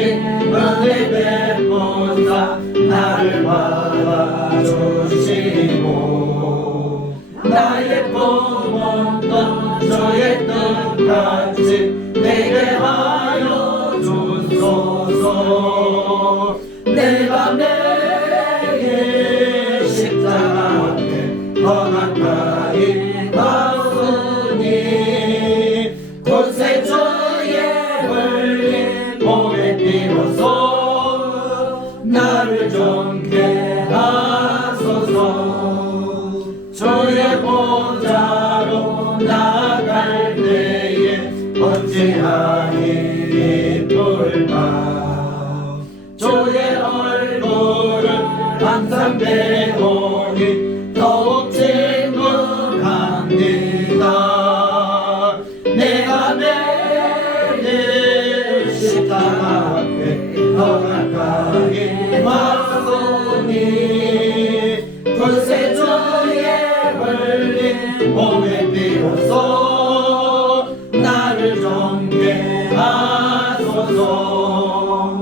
은혜 베푸사 나를 받아주시고. 나의 꿈은 주의 뜻같이 내게 하여 주소서. 내가 내게 십자가 앞에 더 가까이 주의 보좌로 나갈 때에 어찌하니 기쁠까 주의 얼굴을 항상 배우니 더욱 친근합니다. 내가 매일 십자가 앞에 더 가까 너의 흘린 몸의 피로써 나를 정죄하소서.